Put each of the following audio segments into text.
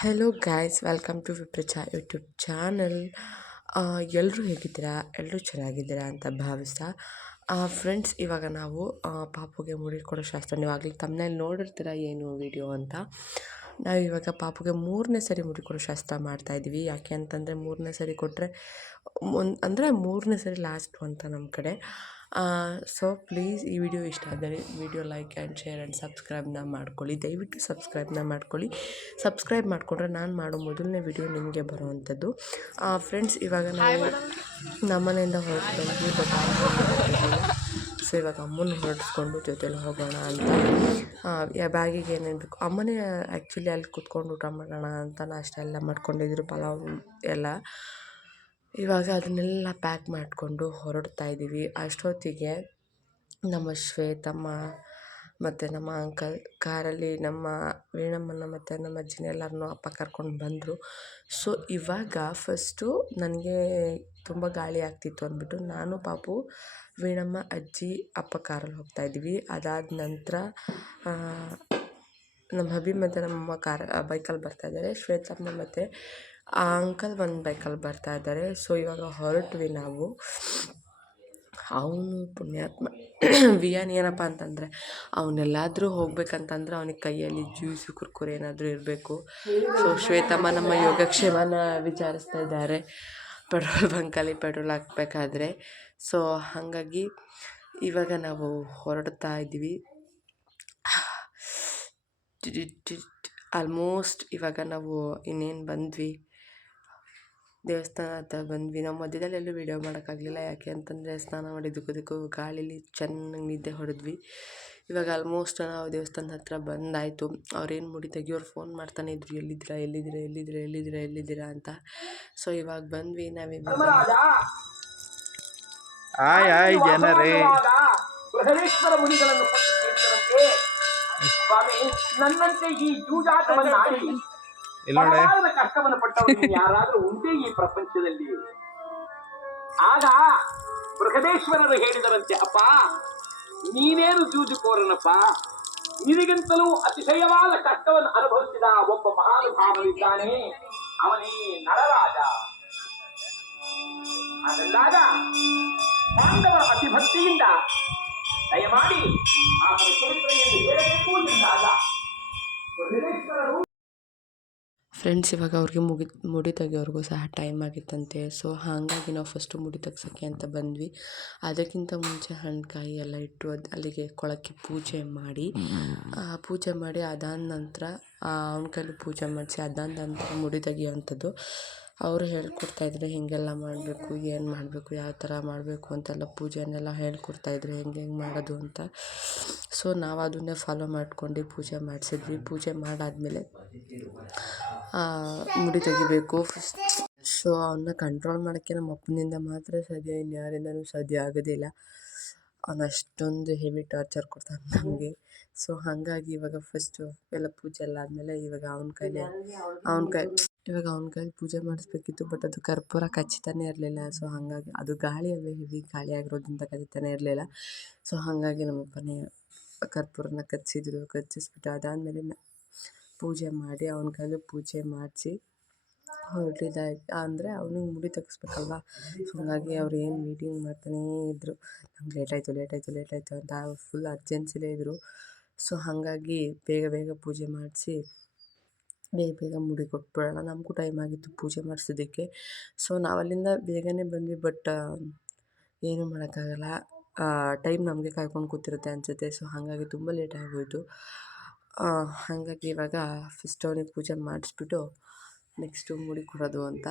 Hello guys, welcome to ವಿಪ್ರಚಾ YouTube channel. ಎಲ್ಲರೂ ಹೇಗಿದ್ದೀರಾ? ಎಲ್ಲರೂ ಚೆನ್ನಾಗಿದ್ದೀರಾ ಅಂತ ಭಾವಿಸ್ತಾ ಫ್ರೆಂಡ್ಸ್, ಇವಾಗ ನಾವು ಪಾಪುಗೆ ಮುಡಿ ಕೊಡೋ ಶಾಸ್ತ್ರ ನೀವಾಗಲೇ ತಮ್ಮನೇಲಿ ನೋಡಿರ್ತೀರ ಏನು ವಿಡಿಯೋ ಅಂತ. ನಾವು ಇವಾಗ ಪಾಪುಗೆ 3ನೇ ಸರಿ ಮುಡಿ ಕೊಡೋ ಶಾಸ್ತ್ರ ಮಾಡ್ತಾಯಿದ್ದೀವಿ. ಯಾಕೆ ಅಂತಂದರೆ 3ನೇ ಸರಿ ಕೊಟ್ಟರೆ ಅಂದರೆ 3ನೇ ಸರಿ ಲಾಸ್ಟು ಅಂತ ನಮ್ಮ ಕಡೆ. ಸೊ ಪ್ಲೀಸ್ ಈ ವಿಡಿಯೋ ಇಷ್ಟ ಆದರೆ video like and share and ಸಬ್ಸ್ಕ್ರೈಬ್ನ ಮಾಡ್ಕೊಳ್ಳಿ. ದಯವಿಟ್ಟು ಸಬ್ಸ್ಕ್ರೈಬ್ನ ಮಾಡ್ಕೊಳ್ಳಿ. ಸಬ್ಸ್ಕ್ರೈಬ್ ಮಾಡಿಕೊಂಡ್ರೆ ನಾನು ಮಾಡೋ ಮೊದಲನೇ ವಿಡಿಯೋ ನಿಮಗೆ ಬರುವಂಥದ್ದು. ಫ್ರೆಂಡ್ಸ್, ಇವಾಗ ನಾವು ನಮ್ಮನೆಯಿಂದ ಹೊರಟು ಬಂದ್ವಿ. ಸೊ ಇವಾಗ ಅಮ್ಮನ ಹೊರಡಿಸ್ಕೊಂಡು ಜೊತೆಲಿ ಹೋಗೋಣ ಅಂತ. ಬ್ಯಾಗಿಗೆ ಏನೇನು ಬೇಕು ಅಮ್ಮನೇ ಆ್ಯಕ್ಚುಲಿ ಅಲ್ಲಿ ಕೂತ್ಕೊಂಡು ಊಟ ಮಾಡೋಣ ಅಂತ ಅಷ್ಟೆಲ್ಲ ಮಾಡ್ಕೊಂಡಿದ್ರು, ಪಲಾವ್ ಎಲ್ಲ. ಇವಾಗ ಅದನ್ನೆಲ್ಲ ಪ್ಯಾಕ್ ಮಾಡಿಕೊಂಡು ಹೊರಡ್ತಾ ಇದ್ದೀವಿ. ಅಷ್ಟೊತ್ತಿಗೆ ನಮ್ಮ ಶ್ವೇತಮ್ಮ ಮತ್ತು ನಮ್ಮ ಅಂಕಲ್ ಕಾರಲ್ಲಿ ನಮ್ಮ ವೀಣಮ್ಮನ ಮತ್ತು ನಮ್ಮ ಅಜ್ಜಿನ ಎಲ್ಲರನ್ನೂ ಅಪ್ಪ ಕರ್ಕೊಂಡು ಬಂದರು. ಸೊ ಇವಾಗ ಫಸ್ಟು ನನಗೆ ತುಂಬ ಗಾಳಿ ಆಗ್ತಿತ್ತು ಅಂದ್ಬಿಟ್ಟು ನಾನು, ಪಾಪು, ವೀಣಮ್ಮ, ಅಜ್ಜಿ, ಅಪ್ಪ ಕಾರಲ್ಲಿ ಹೋಗ್ತಾಯಿದ್ವಿ. ಅದಾದ ನಂತರ ನಮ್ಮ ಹಬ್ಬಿ ಮತ್ತು ನಮ್ಮಮ್ಮ ಬೈಕಲ್ಲಿ ಬರ್ತಾಯಿದ್ದಾರೆ. ಶ್ವೇತಮ್ಮ ಮತ್ತು ಆ ಅಂಕಲ್ ಒಂದು ಬೈಕಲ್ಲಿ ಬರ್ತಾಯಿದ್ದಾರೆ. ಸೊ ಇವಾಗ ಹೊರಟ್ವಿ ನಾವು. ಅವನು ಪುಣ್ಯಾತ್ಮ ವಿಯಾನ್ ಏನಪ್ಪ ಅಂತಂದರೆ ಅವನೆಲ್ಲಾದರೂ ಹೋಗ್ಬೇಕಂತಂದ್ರೆ ಅವನಿಗೆ ಕೈಯಲ್ಲಿ ಜ್ಯೂಸು ಕುರ್ಕುರೆ ಏನಾದರೂ ಇರಬೇಕು. ಸೊ ಶ್ವೇತಮ್ಮ ನಮ್ಮ ಯೋಗಕ್ಷೇಮನ ವಿಚಾರಿಸ್ತಾ ಇದ್ದಾರೆ ಪೆಟ್ರೋಲ್ ಬಂಕಲ್ಲಿ ಪೆಟ್ರೋಲ್ ಹಾಕಬೇಕಾದ್ರೆ. ಸೊ ಹಾಗಾಗಿ ಇವಾಗ ನಾವು ಹೊರಡ್ತಾ ಇದ್ದೀವಿ. ಆಲ್ಮೋಸ್ಟ್ ಇವಾಗ ನಾವು ಇನ್ನೇನು ಬಂದ್ವಿ, ದೇವಸ್ಥಾನ ಹತ್ರ ಬಂದ್ವಿ. ನಾವು ಮಧ್ಯದಲ್ಲಿ ಎಲ್ಲೂ ವೀಡಿಯೋ ಮಾಡೋಕ್ಕಾಗಲಿಲ್ಲ. ಯಾಕೆ ಅಂತಂದರೆ ಸ್ನಾನ ಮಾಡಿದ್ದಕ್ಕೂ ಗಾಳೀಲಿ ಚೆನ್ನಾಗಿ ನಿದ್ದೆ ಹೊಡೆದ್ವಿ. ಇವಾಗ ಆಲ್ಮೋಸ್ಟ್ ನಾವು ದೇವಸ್ಥಾನದ ಹತ್ರ ಬಂದಾಯಿತು. ಅವ್ರೇನು ಮುಡಿ ತೆಗಿಯೋರು ಫೋನ್ ಮಾಡ್ತಾನೆ ಇದ್ರು, ಎಲ್ಲಿದ್ದೀರಾ ಅಂತ. ಸೊ ಇವಾಗ ಬಂದ್ವಿ ನಾವಿವಾಗ. ಜನರೇ ಬೃಹದೇಶ್ವರ ಮುನಿಗಳನ್ನು ಕೊಟ್ಟು ಕೇಳಿದಂತೆ, ಸ್ವಾಮಿ, ನನ್ನಂತೆ ಈ ಜೂಜಾಟವನ್ನಾಡಿ ಕಷ್ಟವನ್ನು ಪಟ್ಟವರು ಯಾರಾದರೂ ಉಂಟೇ ಈ ಪ್ರಪಂಚದಲ್ಲಿ? ಆಗ ಬೃಹದೇಶ್ವರರು ಹೇಳಿದರಂತೆ, ಅಪ್ಪ, ನೀನೇನು ಜೂಜುಕೋರನಪ್ಪ, ನಿನಗಿಂತಲೂ ಅತಿಶಯವಾದ ಕಷ್ಟವನ್ನು ಅನುಭವಿಸಿದ ಒಬ್ಬ ಮಹಾನುಭಾವನಿದ್ದಾನೆ, ಅವನೇ ನಳರಾಜ. ಹಾಗಂದಾಗ ಪಾಂಡವರ ಅತಿಭಕ್ತಿಯಿಂದ ದಯಮಾಡಿ ಆತನ ಚರಿತ್ರೆಯನ್ನು ಹೇಳಬೇಕು ಎಂದಾಗ ಬೃಹದೇಶ್ವರರು. ಫ್ರೆಂಡ್ಸ್, ಇವಾಗ ಅವ್ರಿಗೆ ಮುಡಿ ತೆಗಿಯೋರ್ಗೂ ಸಹ ಟೈಮ್ ಆಗಿತ್ತಂತೆ. ಸೊ ಹಾಗಾಗಿ ನಾವು ಫಸ್ಟು ಮುಡಿ ತೆಗ್ಸೋಕ್ಕೆ ಅಂತ ಬಂದ್ವಿ. ಅದಕ್ಕಿಂತ ಮುಂಚೆ ಹಣ್ಣುಕಾಯಿ ಎಲ್ಲ ಇಟ್ಟು ಅಲ್ಲಿಗೆ ಕೊಳಕ್ಕೆ ಪೂಜೆ ಮಾಡಿ ಅದಾದ ನಂತರ ಅವನ ಕೈಲಿ ಪೂಜೆ ಮಾಡಿಸಿ ಅದಾದ ನಂತರ ಮುಡಿ ತೆಗಿಯೋವಂಥದ್ದು. ಅವರು ಹೇಳ್ಕೊಡ್ತಾಯಿದ್ರು ಹೀಗೆಲ್ಲ ಮಾಡಬೇಕು, ಏನು ಮಾಡಬೇಕು, ಯಾವ ಥರ ಮಾಡಬೇಕು ಅಂತೆಲ್ಲ ಪೂಜೆನೆಲ್ಲ ಹೇಳ್ಕೊಡ್ತಾಯಿದ್ರು, ಹೆಂಗೆ ಮಾಡೋದು ಅಂತ. ಸೊ ನಾವು ಅದನ್ನೇ ಫಾಲೋ ಮಾಡ್ಕೊಂಡು ಪೂಜೆ ಮಾಡಿಸಿದ್ವಿ. ಪೂಜೆ ಮಾಡಾದಮೇಲೆ ಮುಡಿ ತೆಗಿಬೇಕು. ಸೊ ಅವನ್ನ ಕಂಟ್ರೋಲ್ ಮಾಡೋಕ್ಕೆ ನಮ್ಮ ಅಪ್ಪನಿಂದ ಮಾತ್ರ ಸಾಧ್ಯ, ಇನ್ಯಾರಿಂದನೂ ಸಾಧ್ಯ ಆಗೋದಿಲ್ಲ. ಅವನು ಅಷ್ಟೊಂದು ಹೆವಿ ಟಾರ್ಚರ್ ಕೊಡ್ತಾನೆ ನಮಗೆ. ಸೊ ಹಾಗಾಗಿ ಇವಾಗ ಫಸ್ಟು ಎಲ್ಲ ಪೂಜೆ ಎಲ್ಲ ಆದಮೇಲೆ ಇವಾಗ ಅವನ ಕೈಲಿ ಪೂಜೆ ಮಾಡಿಸ್ಬೇಕಿತ್ತು. ಬಟ್ ಅದು ಕರ್ಪೂರ ಕಚ್ಚುತ್ತಾನೆ ಇರಲಿಲ್ಲ. ಸೊ ಹಾಗಾಗಿ ಅದು ಗಾಳಿಯಲ್ಲೇ ಹೆವಿ ಗಾಳಿ ಆಗಿರೋದ್ರಿಂದ ಕಚ್ಚುತ್ತಾನೆ ಇರಲಿಲ್ಲ. ಸೊ ಹಾಗಾಗಿ ನಮ್ಮಪ್ಪನೇ ಕರ್ಪೂರನ ಕಚ್ಚಿಸ್ಬಿಟ್ಟು ಅದಾದಮೇಲೆ ಪೂಜೆ ಮಾಡಿ ಅವನ ಕೈಲಿ ಪೂಜೆ ಮಾಡಿಸಿ ಹೊರಟಿದ್ದಾಯ್ತು. ಅಂದರೆ ಅವನಿಗೆ ಮುಡಿ ತೆಗಿಸ್ಬೇಕಲ್ವ. ಸೊ ಹಾಗಾಗಿ ಅವ್ರು ಏನು ಮೀಟಿಂಗ್ ಮಾಡ್ತಾನೇ ಇದ್ದರು, ನಮ್ಗೆ ಲೇಟಾಯಿತು ಅಂತ ಫುಲ್ ಅರ್ಜೆನ್ಸಿಲೇ ಇದ್ದರು. ಸೊ ಹಾಗಾಗಿ ಬೇಗ ಪೂಜೆ ಮಾಡಿಸಿ ಬೇಗ ಮುಡಿ ಕೊಟ್ಬಿಡೋಣ. ನಮಗೂ ಟೈಮ್ ಆಗಿತ್ತು ಪೂಜೆ ಮಾಡಿಸೋದಕ್ಕೆ. ಸೊ ನಾವಲ್ಲಿಂದ ಬೇಗನೆ ಬಂದ್ವಿ. ಬಟ್ ಏನೂ ಮಾಡೋಕ್ಕಾಗಲ್ಲ, ಟೈಮ್ ನಮಗೆ ಕಾಯ್ಕೊಂಡು ಕೂತಿರುತ್ತೆ ಅನಿಸುತ್ತೆ. ಸೊ ಹಾಗಾಗಿ ತುಂಬ ಲೇಟ್ ಆಗೋಯಿತು. ಹಾಗಾಗಿ ಇವಾಗ ಫಸ್ಟ್ ಅವನಿಗೆ ಪೂಜೆ ಮಾಡಿಸ್ಬಿಟ್ಟು ನೆಕ್ಸ್ಟು ಮುಡಿ ಕೊಡೋದು ಅಂತ.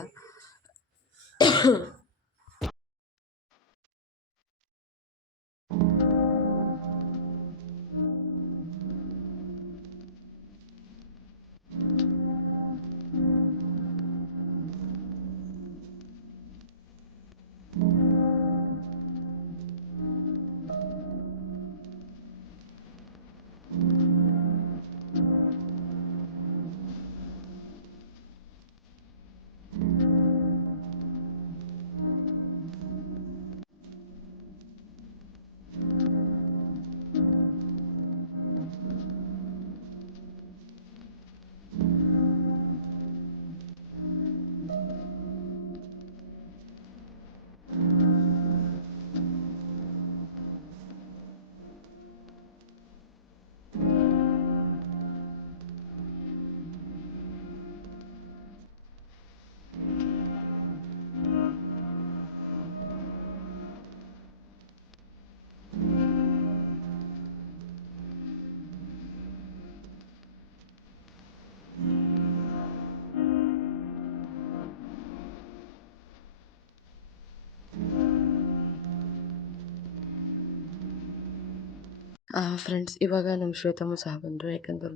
ಫ್ರೆಂಡ್ಸ್ ಇವಾಗ ನಮ್ಮ ಶ್ವೇತಮ್ಮ ಸಹ ಬಂದರು. ಯಾಕಂದ್ರೆ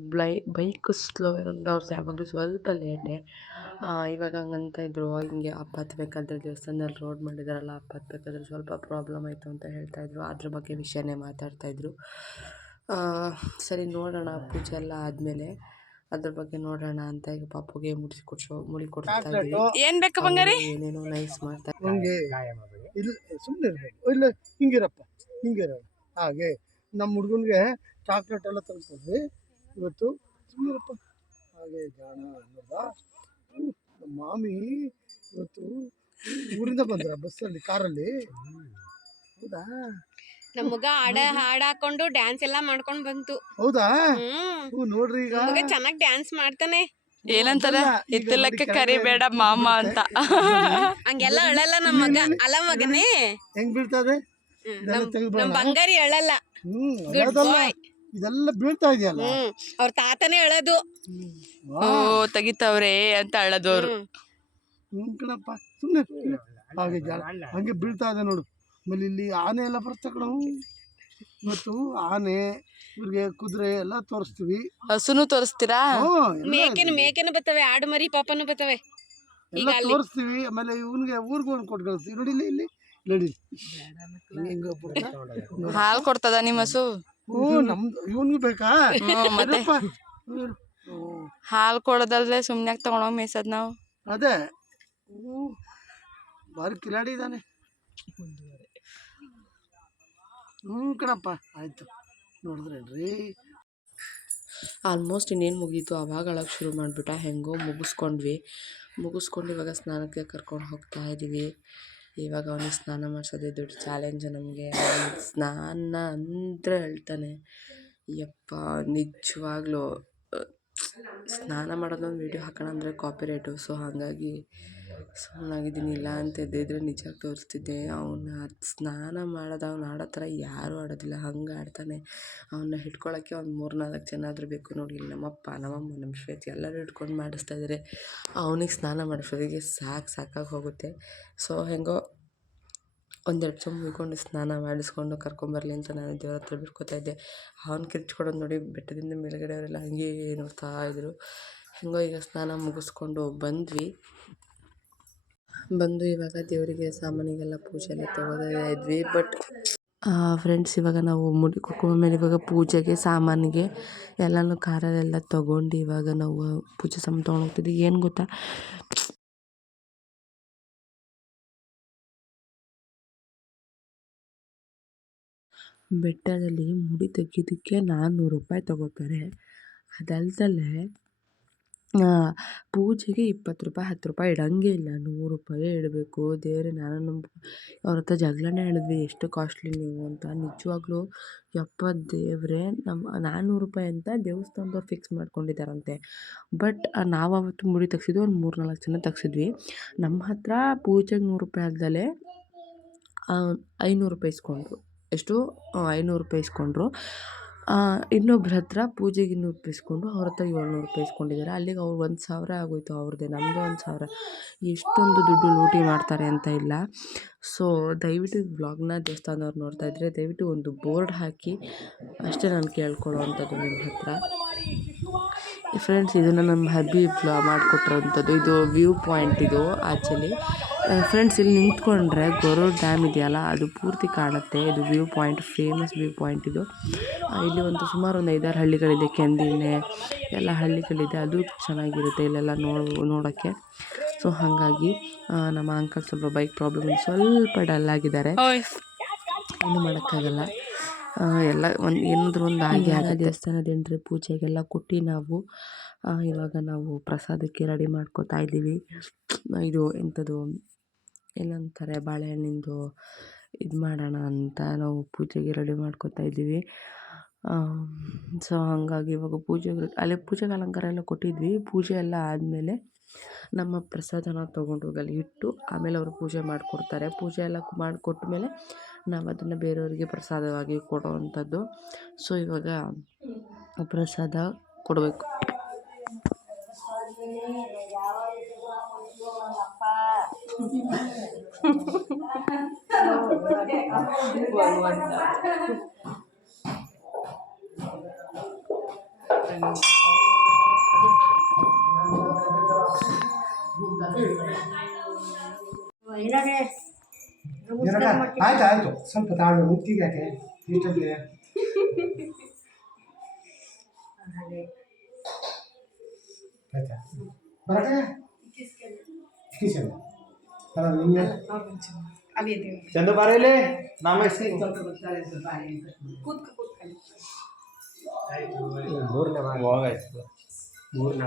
ಬೈಕ್ ಸ್ಲೋ ಇರೋದ್ರಿಂದ ಅವ್ರು ಸಹ ಬಂದರು ಸ್ವಲ್ಪ ಲೇಟೆ. ಇವಾಗ ಹಂಗಂತ ಇದ್ರು, ಹಿಂಗೆ ಅಪ್ಪ ಹತ್ಬೇಕಾದ್ರೆ ದೇವಸ್ಥಾನದಲ್ಲಿ ರೋಡ್ ಮಾಡಿದಾರಲ್ಲ, ಅಪ್ಪ ಹತ್ಬೇಕಾದ್ರೆ ಸ್ವಲ್ಪ ಪ್ರಾಬ್ಲಮ್ ಆಯಿತು ಅಂತ ಹೇಳ್ತಾಯಿದ್ರು. ಅದ್ರ ಬಗ್ಗೆ ವಿಷಯನೇ ಮಾತಾಡ್ತಾಯಿದ್ರು. ಸರಿ ನೋಡೋಣ, ಪೂಜೆ ಎಲ್ಲ ಆದಮೇಲೆ ಅದ್ರ ಬಗ್ಗೆ ನೋಡೋಣ ಅಂತ ಈಗ ಪಾಪುಗೆ ಮುಡಿ ಕೊಡ್ತಾ ಇದ್ದೀವಿ. ಏನ್ ಬೇಕು ಬಂಗಾರಿ? ಏನೇನೋ ನೈಸ್ ಮಾಡ್ತಾ ಹಂಗೆ ಇಲ್ಲ ಸುಮ್ಮನೆ ಇರಬೇಕು. ಇಲ್ಲ ಹಿಂಗಿರಪ್ಪ, ಹಿಂಗಿರ ಹಾಗೆ ನಮ್ಮ ಹುಡುಗನಿಗೆ ಚಾಕ್ಲೇಟ್ ಎಲ್ಲ ತಂದ್ಕೊಡ್ರಿ ಇವತ್ತು. ಸುಮ್ಮನಿರಪ್ಪ ಹಾಗೆ ಜಾಣ ಅನ್ನೋದಾ. ನಮ್ಮ ಮಾಮಿ ಇವತ್ತು ಊರಿಂದ ಬಂದ್ರ ಬಸ್ಸಲ್ಲಿ, ಕಾರಲ್ಲಿ. ಹೌದಾ? ನಮ್ಮ ಮಗ ಹಾಡ್ ಹಾಕೊಂಡು ಡ್ಯಾನ್ಸ್ ಎಲ್ಲಾ ಮಾಡ್ಕೊಂಡ್ ಬಂತು. ಹೌದಾ? ಹ್ಮ್, ನೋಡ್ರಿ ಈಗ ಮಗ ಚೆನ್ನಾಗ್ ಡ್ಯಾನ್ಸ್ ಮಾಡ್ತಾನೆ. ಏನಂತಾರೆ, ಎತ್ತಲಕ್ಕೆ ಕರಿಬೇಡ ಮಾಮ ಅಂತ. ಹಂಗೆಲ್ಲ ಅಳಲ್ಲ ನಮ್ಮ ಮಗ. ಅಲ್ಲ ಮಗನೇ, ಹೆಂಗ್ ಬೀಳ್ತದೆ ನಮ್ ಬಂಗಾರಿ ಅಳಲ್ಲ. Good ಅದಲ್ಲ, boy. ಇದೆಲ್ಲ ಬೀಳ್ತಾ ಇದೆಯಲ್ಲ. ಅವ್ರ ತಾತನೇ ಅಳದು. ಓ ತೆಗಿತಾವ್ರೆ ಅಂತ ಅಳದವ್ರು. ಕಣಪ್ಪ ಸುಮ್ಮನೆ ಹಾಗೆ ಜಾಣ ಹಂಗೆ ಬೀಳ್ತಾ ಇದೆ ನೋಡು. ಆಮೇಲೆ ಇಲ್ಲಿ ಆನೆ ಎಲ್ಲ ಬರ್ತಾ ಕಣವು. ಇವತ್ತು ಆನೆ, ಇವ್ರಿಗೆ ಕುದುರೆ ಎಲ್ಲ ತೋರಿಸ್ತೀವಿ. ಹಸುನು ತೋರಿಸ್ತೀರಾ? ಮೇಕೆನು ಬರ್ತವೆ, ಆಡು ಮರಿ ಪಾಪನು ಬರ್ತವೆ. ಎಲ್ಲ ತೋರಿಸ್ತೀವಿ. ಆಮೇಲೆ ಇವನಿಗೆ ಊರ್ಗೆ ಒಂದು ಕೊಟ್ಟು ಕಳಿಸ್ತೀವಿ. ನೋಡಿ ಇಲ್ಲಿ ನೋಡಿ ಹಾಲು ಕೊಡ್ತದ ನಿಮ್ಮ ಹಸು? ನಮ್ದು ಇವನ್ಗೂ ಬೇಕಾ? ಮತ್ತೆ ಹಾಲು ಕೊಡೋದಲ್ದೆ ಸುಮ್ನೆ ತಗೊಂಡೋಗಿ ಮೇಯ್ಸದ್ ನಾವು. ಅದೇ ಭಾರಿ ಕಿಲಾಡಿ ಇದ್ದಾನೆ. ಕಣಪ್ಪ ಆಯ್ತು. ನೋಡಿದ್ರೇನ್ರಿ, ಆಲ್ಮೋಸ್ಟ್ ಇನ್ನೇನು ಮುಗೀತು. ಅವಾಗ ಅಳಕ್ಕೆ ಶುರು ಮಾಡಿಬಿಟ್ಟ. ಹೆಂಗೋ ಮುಗಿಸ್ಕೊಂಡು ಇವಾಗ ಸ್ನಾನಕ್ಕೆ ಕರ್ಕೊಂಡು ಹೋಗ್ತಾ ಇದ್ದೀವಿ. ಇವಾಗ ಅವನಿಗೆ ಸ್ನಾನ ಮಾಡಿಸೋದೇ ದೊಡ್ಡ ಚಾಲೆಂಜ್ ನಮಗೆ. ಸ್ನಾನ ಅಂದರೆ ಹೇಳ್ತಾನೆ, ಯಪ್ಪ ನಿಜವಾಗ್ಲೂ ಸ್ನಾನ ಮಾಡೋದೊಂದು ವೀಡಿಯೋ ಹಾಕೋಣ ಅಂದರೆ ಕಾಪಿರೈಟು. ಸೊ ಹಾಗಾಗಿ ಸುಮ್ಮನಾಗಿದ್ದೀನಿ. ಇಲ್ಲ ಅಂತ ಇದ್ದಿದ್ರೆ ನಿಜ ತೋರಿಸ್ತಿದ್ದೆ. ಅವನ್ನ ಸ್ನಾನ ಮಾಡೋದು ಅವ್ನು ಆಡೋ ಥರ ಯಾರೂ ಆಡೋದಿಲ್ಲ, ಹಂಗೆ ಆಡ್ತಾನೆ. ಅವನ್ನ ಹಿಡ್ಕೊಳ್ಳೋಕ್ಕೆ ಒಂದು 3-4 ಜನ ಆದರೂ ಬೇಕು. ನೋಡಿ ಇಲ್ಲಿ ನಮ್ಮಪ್ಪ, ನಮ್ಮಮ್ಮ, ನಮ್ಮ ಶ್ವೇತಿ ಎಲ್ಲರೂ ಹಿಡ್ಕೊಂಡು ಮಾಡಿಸ್ತಾ ಇದ್ದಾರೆ. ಅವನಿಗೆ ಸ್ನಾನ ಮಾಡಿಸೋದಿಗೆ ಸಾಕಾಗಿ ಹೋಗುತ್ತೆ. ಸೊ ಹೆಂಗೋ ಒಂದೆರಡು ಚೊಂಬು ಮುಗಿಕೊಂಡು ಸ್ನಾನ ಮಾಡಿಸ್ಕೊಂಡು ಕರ್ಕೊಂಬರಲಿ ಅಂತ ನಾನು ದೇವ್ರ ಹತ್ರ ಬಿಡ್ಕೊತಾ ಇದ್ದೆ. ಅವ್ನು ಕಿರ್ಚ್ಕೊಡೋದು ನೋಡಿ ಬೆಟ್ಟದಿಂದ ಮೇಲ್ಗಡೆ ಅವರೆಲ್ಲ ಹಂಗೆ ನೋಡ್ತಾ ಇದ್ರು. ಹೆಂಗೋ ಈಗ ಸ್ನಾನ ಮುಗಿಸ್ಕೊಂಡು ಬಂದು ಇವಾಗ ದೇವರಿಗೆ ಸಾಮಾನಿಗೆಲ್ಲ ಪೂಜೆ ಎಲ್ಲ ತೊಗೋತಾ ಇದ್ವಿ. ಬಟ್ ಫ್ರೆಂಡ್ಸ್ ಇವಾಗ ನಾವು ಮುಡಿ ಕುಂಕುಮ ಮೇಲೆ ಇವಾಗ ಪೂಜೆಗೆ ಸಾಮಾನಿಗೆ ಎಲ್ಲನೂ ಕಾರಲ್ಲೆಲ್ಲ ತೊಗೊಂಡು ಇವಾಗ ನಾವು ಪೂಜೆ ಸಾಮಾನು ತೊಗೊಂಡೋಗ್ತಿದ್ವಿ. ಏನು ಗೊತ್ತಾ, ಬೆಟ್ಟದಲ್ಲಿ ಮುಡಿ ತೆಗೆಯೋದಕ್ಕೆ 400 ರೂಪಾಯಿ ತೊಗೋತಾರೆ. ಅದಲ್ದಲೆ ಪೂಜೆಗೆ 20 ರೂಪಾಯಿ 10 ರೂಪಾಯಿ ಇಡೋಂಗೇ ಇಲ್ಲ, 100 ರೂಪಾಯೇ ಇಡಬೇಕು. ದೇವರೇ, ನಾನು ಅವ್ರ ಹತ್ರ ಜಗಳನೇ ಹೇಳಿದ್ವಿ, ಎಷ್ಟು ಕಾಸ್ಟ್ಲಿ ನೀವು ಅಂತ. ನಿಜವಾಗ್ಲೂ ಯಪ್ಪ ದೇವರೇ, ನಮ್ಮ 400 ರೂಪಾಯಿ ಅಂತ ದೇವಸ್ಥಾನದವ್ರು ಫಿಕ್ಸ್ ಮಾಡ್ಕೊಂಡಿದ್ದಾರಂತೆ. ಬಟ್ ನಾವು ಅವತ್ತು ಮುಡಿ ತೆಗ್ಸಿದ್ವಿ, ಒಂದು 3-4 ಜನ ತೆಗ್ಸಿದ್ವಿ. ನಮ್ಮ ಹತ್ರ ಪೂಜೆಗೆ 100 ರೂಪಾಯಿ ಅಲ್ದಲೆ 500 ರೂಪಾಯಿ ಇಸ್ಕೊಂಡ್ರು. ಎಷ್ಟು? 500 ರೂಪಾಯಿ ಇಸ್ಕೊಂಡ್ರು. ಇನ್ನೊಬ್ರ ಹತ್ರ ಪೂಜೆಗೆ 200 ರೂಪಾಯಿ ಇಸ್ಕೊಂಡು ಅವ್ರ ಹತ್ರ 700 ರೂಪಾಯಿ ಇಸ್ಕೊಂಡಿದ್ದಾರೆ. ಅಲ್ಲಿಗೆ ಅವ್ರು 1,000 ಆಗೋಯ್ತು ಅವ್ರದ್ದೇ. ನಮ್ಮದೇ 1,000. ಎಷ್ಟೊಂದು ದುಡ್ಡು ಲೂಟಿ ಮಾಡ್ತಾರೆ ಅಂತ ಇಲ್ಲ. ಸೊ ದಯವಿಟ್ಟು ವ್ಲಾಗ್ನ ದೇವಸ್ಥಾನದವ್ರು ನೋಡ್ತಾ ಇದ್ದರೆ ದಯವಿಟ್ಟು ಒಂದು ಬೋರ್ಡ್ ಹಾಕಿ ಅಷ್ಟೇ ನಾನು ಕೇಳ್ಕೊಳ್ಳೋವಂಥದ್ದು ನಿಮ್ಮ ಹತ್ರ. ಫ್ರೆಂಡ್ಸ್, ಇದನ್ನು ನಮ್ಮ ಹಬ್ಬಿ ಮಾಡಿಕೊಟ್ಟಿರೋವಂಥದ್ದು. ಇದು ವ್ಯೂ ಪಾಯಿಂಟ್. ಇದು ಆ್ಯಕ್ಚುಲಿ ಫ್ರೆಂಡ್ಸ್, ಇಲ್ಲಿ ನಿಂತ್ಕೊಂಡ್ರೆ ಗೊರೂರು ಡ್ಯಾಮ್ ಇದೆಯಲ್ಲ, ಅದು ಪೂರ್ತಿ ಕಾಣುತ್ತೆ. ಇದು view point, famous view point ಇದು. ಇಲ್ಲಿ ಸುಮಾರು ಒಂದು 5-6 ಹಳ್ಳಿಗಳಿದೆ. ಕೆಂದಿನೆ ಎಲ್ಲ ಹಳ್ಳಿಗಳಿದೆ. ಅದು ಚೆನ್ನಾಗಿರುತ್ತೆ ಇಲ್ಲೆಲ್ಲ ನೋಡೋಕ್ಕೆ. ಸೊ ಹಾಗಾಗಿ ನಮ್ಮ ಅಂಕಲ್ ಸ್ವಲ್ಪ ಬೈಕ್ ಪ್ರಾಬ್ಲಮ್ ಸ್ವಲ್ಪ ಡಲ್ ಆಗಿದ್ದಾರೆ. ಏನು ಮಾಡೋಕ್ಕಾಗಲ್ಲ, ಎಲ್ಲ ಏನಾದರೂ ಒಂದು ಆಗಿ ದೇವಸ್ಥಾನದ ಎಂಟ್ರಿ ಪೂಜೆಗೆಲ್ಲ ಕೊಟ್ಟು ಇವಾಗ ನಾವು ಪ್ರಸಾದಕ್ಕೆ ರೆಡಿ ಮಾಡ್ಕೋತಾ ಇದ್ದೀವಿ. ಇದು ಎಂಥದ್ದು ಏನಂತಾರೆ, ಬಾಳೆಹಣ್ಣಿಂದು ಇದು ಮಾಡೋಣ ಅಂತ ನಾವು ಪೂಜೆಗೆ ರೆಡಿ ಮಾಡ್ಕೋತಾ ಇದ್ದೀವಿ. ಸೊ ಹಾಗಾಗಿ ಇವಾಗ ಅಲ್ಲೇ ಪೂಜೆಗೆ ಅಲಂಕಾರ ಎಲ್ಲ ಕೊಟ್ಟಿದ್ವಿ. ಪೂಜೆ ಎಲ್ಲ ಆದಮೇಲೆ ನಮ್ಮ ಪ್ರಸಾದನ ತೊಗೊಂಡೋಗಿ ಅಲ್ಲಿ ಇಟ್ಟು ಆಮೇಲೆ ಅವರು ಪೂಜೆ ಮಾಡಿಕೊಡ್ತಾರೆ. ಪೂಜೆ ಎಲ್ಲ ಮಾಡಿಕೊಟ್ಟ ಮೇಲೆ ನಾವು ಅದನ್ನು ಬೇರೆಯವರಿಗೆ ಪ್ರಸಾದವಾಗಿ ಕೊಡೋವಂಥದ್ದು. ಸೊ ಇವಾಗ ಪ್ರಸಾದ ಕೊಡಬೇಕು. ಆಯ್ತು ಆಯ್ತು, ಸ್ವಲ್ಪ ತಾಳ್ಮೆ, ಮುತ್ತಿಗೆ ಯಾಕೆ ಇಷ್ಟೊಂದು ಆಯ್ತಾ ಬರಕ ಕಿಶನ್ ಅಲ್ಲ ನಿನ್ನೆ ಚಂದ ಬರಲಿ ನಾಮ ಮೂರನೇ ಹೋಗಾಯ್ತು ಮೂರನೇ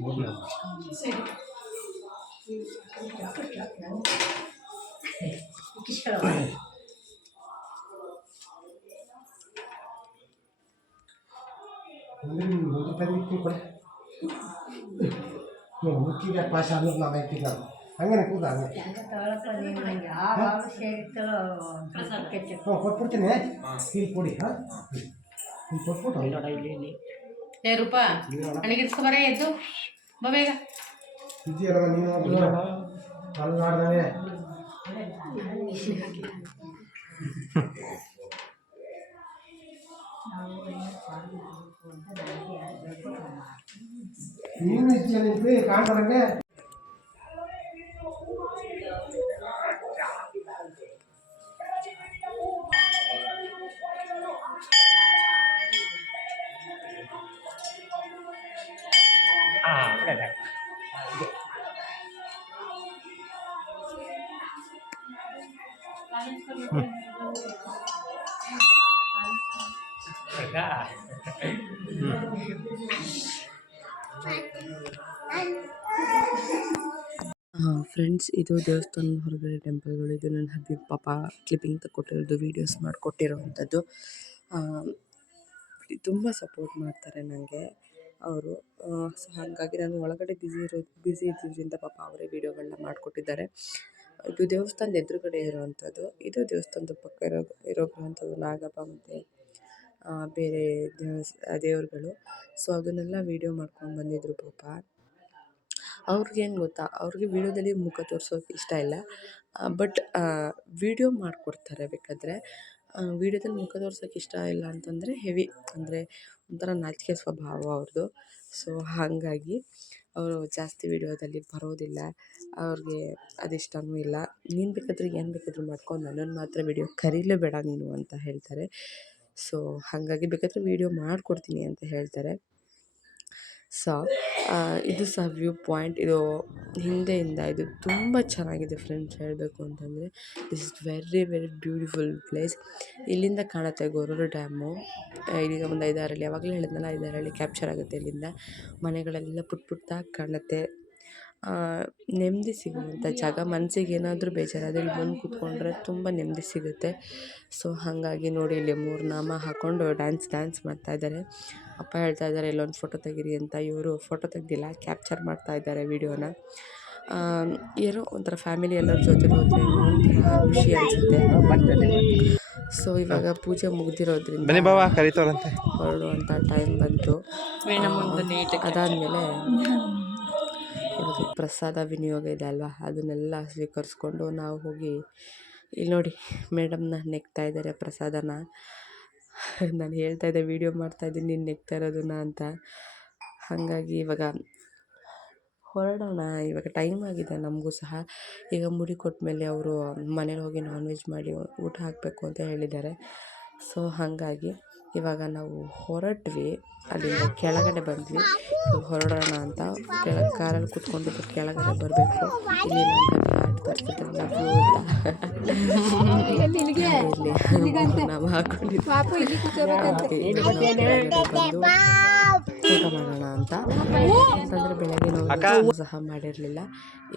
ಮೂರನೇ ಮುತ್ತಿಗೆ ಪಾಶ ಅನ್ನೋದು ನಾವು ಹಾಕಿಲ್ಲ ಹಂಗೆ ಕೂದ ಕೊಟ್ಬಿಡ್ತೀನಿ ಇಲ್ಲಿ ಕೊಡಿ ಹಾಂ ಇಲ್ಲಿ ಕೊಟ್ಬಿಟ್ಟು ಏ ರೂಪ ಅಣಿಗಿಡ್ಸ್ಕೊಬರೇ ಎದ್ದು ಬೇಗ ಇದೆಯಲ್ಲ ನೀನು ಅಲ್ಲಿ ಮಾಡ್ದೆ ನೀನು ಇದೆಯಾ ನಿಂತು ಕಾಣ್ಬರಂಗೆ ಫ್ರೆಂಡ್ಸ್, ಇದು ದೇವಸ್ಥಾನದ ಹೊರಗಡೆ ಟೆಂಪಲ್ಗಳು. ಇದು ನನ್ನ ಹಬ್ಬಿ ಪಾಪ ಕ್ಲಿಪ್ಪಿಂಗ್ ತಗೊಟ್ಟಿರೋದು, ವೀಡಿಯೋಸ್ ಮಾಡಿಕೊಟ್ಟಿರೋವಂಥದ್ದು. ತುಂಬ ಸಪೋರ್ಟ್ ಮಾಡ್ತಾರೆ ನನಗೆ ಅವರು. ಸೊ ಹಾಗಾಗಿ ನಾನು ಒಳಗಡೆ ಬ್ಯುಸಿ ಇದ್ದಿದ್ದರಿಂದ ಪಾಪ ಅವರೇ ವೀಡಿಯೋಗಳನ್ನ ಮಾಡಿಕೊಟ್ಟಿದ್ದಾರೆ. ಇದು ದೇವಸ್ಥಾನದ ಎದುರುಗಡೆ ಇರುವಂಥದ್ದು. ಇದು ದೇವಸ್ಥಾನದ ಪಕ್ಕ ಇರೋವಂಥದ್ದು ನಾಗಪ್ಪ ಮತ್ತು ಬೇರೆ ದೇವರುಗಳು. ಸೊ ಅದನ್ನೆಲ್ಲ ವೀಡಿಯೋ ಮಾಡ್ಕೊಂಡು ಬಂದಿದ್ದರು ಪಾಪ. ಅವ್ರಿಗೇನು ಗೊತ್ತಾ, ಅವ್ರಿಗೆ ವೀಡಿಯೋದಲ್ಲಿ ಮುಖ ತೋರಿಸೋಕೆ ಇಷ್ಟ ಇಲ್ಲ, ಬಟ್ ವೀಡಿಯೋ ಮಾಡಿಕೊಡ್ತಾರೆ ಬೇಕಾದರೆ. ವೀಡಿಯೋದಲ್ಲಿ ಮುಖ ತೋರ್ಸೋಕೆ ಇಷ್ಟ ಇಲ್ಲ ಅಂತಂದರೆ ಹೆವಿ ಅಂದರೆ ಒಂಥರ ನಾಚಿಕೆ ಸ್ವಭಾವ ಅವ್ರದ್ದು. ಸೊ ಹಾಗಾಗಿ ಅವರು ಜಾಸ್ತಿ ವೀಡಿಯೋದಲ್ಲಿ ಬರೋದಿಲ್ಲ. ಅವ್ರಿಗೆ ಅದಿಷ್ಟವೂ ಇಲ್ಲ. ನೀನು ಬೇಕಾದರೆ ಏನು ಬೇಕಾದರೂ ಮಾಡ್ಕೊ, ನನ್ನನ್ನು ಮಾತ್ರ ವೀಡಿಯೋ ಕರೀಲೇಬೇಡ ನೀನು ಅಂತ ಹೇಳ್ತಾರೆ. ಸೊ ಹಾಗಾಗಿ ಬೇಕಾದರೆ ವೀಡಿಯೋ ಮಾಡಿಕೊಡ್ತೀನಿ ಅಂತ ಹೇಳ್ತಾರೆ. ಸೊ ಇದು ಸಹ ವ್ಯೂ ಪಾಯಿಂಟ್. ಇದು ಹಿಂದೆಯಿಂದ ಇದು ತುಂಬ ಚೆನ್ನಾಗಿದೆ ಫ್ರೆಂಡ್ಸ್. ಹೇಳಬೇಕು ಅಂತಂದರೆ this is very very beautiful place. ಇಲ್ಲಿಂದ ಕಾಣುತ್ತೆ ಗೊರೂರು ಡ್ಯಾಮು. ಇಲ್ಲಿಂದ ಒಂದು 5-6 ಹಳ್ಳಿ, ಯಾವಾಗಲೇ ಹೇಳಿದ್ನಲ್ಲ 5-6 ಹಳ್ಳಿ ಕ್ಯಾಪ್ಚರ್ ಆಗುತ್ತೆ ಇಲ್ಲಿಂದ. ಮನೆಗಳೆಲ್ಲ ಪುಟ್ಟಾಗಿ ಕಾಣುತ್ತೆ. ನೆಮ್ಮದಿ ಸಿಗುವಂಥ ಜಾಗ. ಮನಸ್ಸಿಗೆ ಏನಾದರೂ ಬೇಜಾರಾದರೆ ಇಲ್ಲಿ ಬಂದು ಕೂತ್ಕೊಂಡ್ರೆ ತುಂಬ ನೆಮ್ಮದಿ ಸಿಗುತ್ತೆ. ಸೊ ಹಾಗಾಗಿ ನೋಡಿ, ಇಲ್ಲಿ 3 ನಾಮ ಹಾಕ್ಕೊಂಡು ಡ್ಯಾನ್ಸ್ ಮಾಡ್ತಾಯಿದ್ದಾರೆ. ಅಪ್ಪ ಹೇಳ್ತಾ ಇದ್ದಾರೆ ಇಲ್ಲೊಂದು ಫೋಟೋ ತೆಗೀರಿ ಅಂತ. ಇವರು ಫೋಟೋ ತೆಗ್ದಿಲ್ಲ, ಕ್ಯಾಪ್ಚರ್ ಮಾಡ್ತಾಯಿದ್ದಾರೆ ವೀಡಿಯೋನ. ಏನೋ ಒಂಥರ ಫ್ಯಾಮಿಲಿ ಎಲ್ಲರ ಜೊತೆ ಹೋದರೆ ಒಂಥರ ಖುಷಿ ಅನಿಸುತ್ತೆ. ಸೊ ಇವಾಗ ಪೂಜೆ ಮುಗ್ದಿರೋದ್ರಿಂದ ಹೊರಡುವಂಥ ಟೈಮ್ ಬಂತು. ಅದಾದಮೇಲೆ ಇವಾಗ ಪ್ರಸಾದ ವಿನಿಯೋಗ ಇದೆ ಅಲ್ವಾ, ಅದನ್ನೆಲ್ಲ ಸ್ವೀಕರಿಸ್ಕೊಂಡು ನಾವು ಹೋಗಿ ಇಲ್ಲಿ ನೋಡಿ ಮೇಡಮ್ನ ನೆಕ್ತಾ ಇದ್ದಾರೆ ಪ್ರಸಾದನ. ನಾನು ಹೇಳ್ತಾಯಿದ್ದೆ ವೀಡಿಯೋ ಮಾಡ್ತಾಯಿದ್ದೀನಿ ನೀನು ನೆಕ್ತಾ ಇರೋದನ್ನ ಅಂತ. ಹಾಗಾಗಿ ಇವಾಗ ಹೊರಡೋಣ. ಇವಾಗ ಟೈಮ್ ಆಗಿದೆ ನಮಗೂ ಸಹ. ಈಗ ಮುಡಿ ಕೊಟ್ಟಮೇಲೆ ಅವರು ಮನೇಲಿ ಹೋಗಿ ನಾನ್ ವೆಜ್ ಮಾಡಿ ಊಟ ಹಾಕಬೇಕು ಅಂತ ಹೇಳಿದ್ದಾರೆ. ಸೊ ಹಾಗಾಗಿ ಇವಾಗ ನಾವು ಹೊರಟ್ವಿ, ಅಲ್ಲಿಂದ ಕೆಳಗಡೆ ಬಂದ್ವಿ. ಹೊರಡೋಣ ಅಂತ ಕಾರಲ್ಲಿ ಕೂತ್ಕೊಂಡಿದ್ದು ಕೆಳಗಡೆ ಬರಬೇಕು. ಇಲ್ಲಿ ಘಾಟ್ ತೋರಿಸ್ತಿದ್ರಲ್ಲ ವ್ಯೂ ಅಂತ ನಾವು ಹಾಕೊಂಡಿದ್ವಿ. ಊಟ ಮಾಡೋಣ ಅಂತ. ಅಂತಂದರೆ ಬೆಳಗ್ಗೆ ನಾವು ಸಹ ಮಾಡಿರಲಿಲ್ಲ.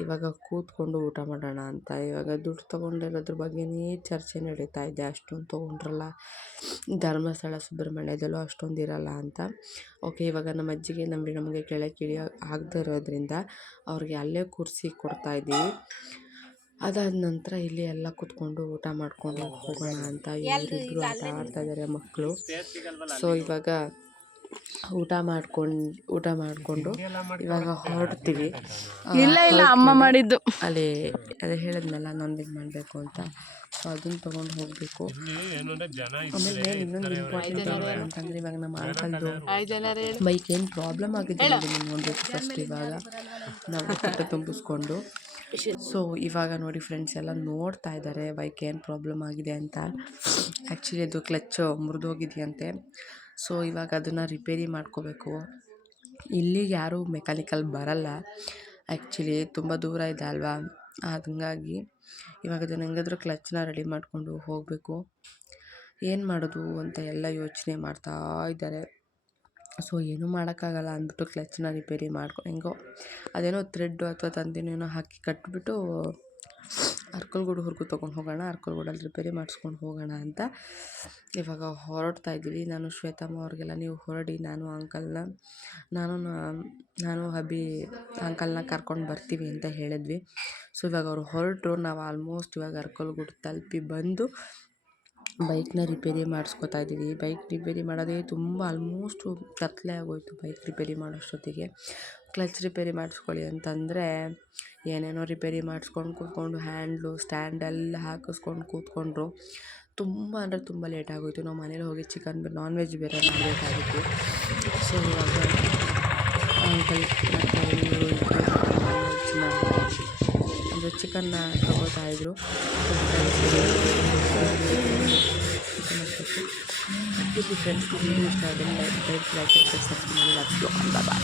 ಇವಾಗ ಕೂತ್ಕೊಂಡು ಊಟ ಮಾಡೋಣ ಅಂತ. ಇವಾಗ ದುಡ್ಡು ತೊಗೊಂಡಿರೋದ್ರ ಬಗ್ಗೆನೇ ಚರ್ಚೆ ನಡೀತಾ ಇದೆ. ಅಷ್ಟೊಂದು ತೊಗೊಂಡ್ರಲ್ಲ, ಧರ್ಮಸ್ಥಳ ಸುಬ್ರಹ್ಮಣ್ಯದಲ್ಲೂ ಅಷ್ಟೊಂದು ಇರೋಲ್ಲ ಅಂತ. ಓಕೆ, ಇವಾಗ ನಮ್ಮ ಅಜ್ಜಿಗೆ ನಮಗೆ ಕೆಳಗೆ ಇಳಿಯೋ ಆಗದೇ ಇರೋದ್ರಿಂದ ಅವ್ರಿಗೆ ಅಲ್ಲೇ ಕೂರಿಸಿ ಕೊಡ್ತಾಯಿದ್ದೀವಿ. ಅದಾದ ನಂತರ ಇಲ್ಲಿ ಎಲ್ಲ ಕೂತ್ಕೊಂಡು ಊಟ ಮಾಡ್ಕೊಂಡು ಹೋಗೋಣ ಅಂತ ಇವರಿಬ್ಬರು ಆಟ ಆಡ್ತಾಯಿದ್ದಾರೆ ಮಕ್ಕಳು. ಸೊ ಇವಾಗ ಊಟ ಮಾಡಿಕೊಂಡು ಇವಾಗ ಹೊರಡ್ತೀವಿ. ಇಲ್ಲ ಅಮ್ಮ ಮಾಡಿದ್ದು. ಅಲ್ಲಿ ಅದೇ ಹೇಳಿದ್ನಲ್ಲ ನಾನ್ ವೆಜ್ ಮಾಡಬೇಕು ಅಂತ, ಸೊ ಅದನ್ನು ತೊಗೊಂಡು ಹೋಗಬೇಕು. ಆಮೇಲೆ ಇನ್ನೊಂದು ಇಂಪಾರ್ಟೆಂಟ್ ಅಂತಂದರೆ ಇವಾಗ ನಮ್ಮ ಅಂಕಲ್ದು ಬೈಕ್ ಏನು ಪ್ರಾಬ್ಲಮ್ ಆಗಿದೆ ಅದನ್ನು ನೋಡಬೇಕು ಫಸ್ಟ್. ಇವಾಗ ನಾವು ಕಟ್ಟ ತುಂಬಿಸ್ಕೊಂಡು, ಸೊ ಇವಾಗ ನೋಡಿ ಫ್ರೆಂಡ್ಸ್ ಎಲ್ಲ ನೋಡ್ತಾ ಇದ್ದಾರೆ ಬೈಕ್ ಏನು ಪ್ರಾಬ್ಲಮ್ ಆಗಿದೆ ಅಂತ. ಆ್ಯಕ್ಚುಲಿ ಅದು ಕ್ಲಚ್ ಮುರಿದೋಗಿದೆಯಂತೆ. ಸೊ ಇವಾಗ ಅದನ್ನು ರಿಪೇರಿ ಮಾಡ್ಕೋಬೇಕು. ಇಲ್ಲಿಗೆ ಯಾರೂ ಮೆಕ್ಯಾನಿಕಲ್ ಬರಲ್ಲ, ಆ್ಯಕ್ಚುಲಿ ತುಂಬ ದೂರ ಇದೆ ಅಲ್ವಾ, ಹಾಗಾಗಿ ಇವಾಗ ಅದನ್ನು ಹೆಂಗಾದ್ರೂ ಕ್ಲಚ್ನ ರೆಡಿ ಮಾಡಿಕೊಂಡು ಹೋಗಬೇಕು. ಏನು ಮಾಡೋದು ಅಂತ ಎಲ್ಲ ಯೋಚನೆ ಮಾಡ್ತಾ ಇದ್ದಾರೆ. ಸೊ ಏನೂ ಮಾಡೋಕ್ಕಾಗಲ್ಲ ಅಂದ್ಬಿಟ್ಟು ಕ್ಲಚ್ನ ರಿಪೇರಿ ಹೆಂಗೋ ಅದೇನೋ ಥ್ರೆಡ್ಡು ಅಥವಾ ತಂತಿನೇನೋ ಹಾಕಿ ಕಟ್ಬಿಟ್ಟು ಅರ್ಕಲ್ಗೂಡುವರೆಗೂ ತೊಗೊಂಡು ಹೋಗೋಣ, ಅರ್ಕಲ್ಗೂಡಲ್ಲಿ ರಿಪೇರಿ ಮಾಡಿಸ್ಕೊಂಡು ಹೋಗೋಣ ಅಂತ ಇವಾಗ ಹೊರಡ್ತಾ ಇದ್ದೀವಿ. ನಾನು ಶ್ವೇತಮ್ಮ ಅವ್ರಿಗೆಲ್ಲ ನೀವು ಹೊರಡಿ, ನಾನು ಹಬ್ಬಿ ಅಂಕಲ್ನ ಕರ್ಕೊಂಡು ಬರ್ತೀವಿ ಅಂತ ಹೇಳಿದ್ವಿ. ಸೊ ಇವಾಗ ಅವ್ರು ಹೊರಟರು. ನಾವು ಆಲ್ಮೋಸ್ಟ್ ಇವಾಗ ಅರ್ಕಲ್ಗೂಡು ತಲುಪಿ ಬಂದು ಬೈಕ್ನ ರಿಪೇರಿ ಮಾಡಿಸ್ಕೊತಾ ಇದ್ದೀವಿ. ಬೈಕ್ ರಿಪೇರಿ ಮಾಡೋದೇ ತುಂಬ ಆಲ್ಮೋಸ್ಟು ಕತ್ತಲೆ ಆಗೋಯ್ತು ಬೈಕ್ ರಿಪೇರಿ ಮಾಡೋಷ್ಟೊತ್ತಿಗೆ. ಕ್ಲಚ್ ರಿಪೇರಿ ಮಾಡಿಸ್ಕೊಳ್ಳಿ ಅಂತಂದರೆ ಏನೇನೋ ರಿಪೇರಿ ಮಾಡಿಸ್ಕೊಂಡು ಕೂತ್ಕೊಂಡು ಹ್ಯಾಂಡ್ಲು ಸ್ಟ್ಯಾಂಡೆಲ್ಲ ಹಾಕಿಸ್ಕೊಂಡು ಕೂತ್ಕೊಂಡ್ರು. ತುಂಬ ಅಂದರೆ ತುಂಬ ಲೇಟ್ ಆಗೋಯಿತು. ನಾವು ಮನೇಲಿ ಹೋಗಿ ನಾನ್ ವೆಜ್ ಬೇರೆ ಮಾಡಬೇಕಾಗಿತ್ತು. ಸೊ ಇವಾಗ ಅಂಕಲ್ ಅಂದರೆ ಚಿಕನ್ನ ತಗೋತಾಯಿದ್ರು. ಫ್ರೆಂಡ್ಸ್ ಇಷ್ಟ ಆದರೆ ಲೈಕ್ ಸಬ್ಸ್ಕ್ರೈಬ್ ಮಾಡಿ.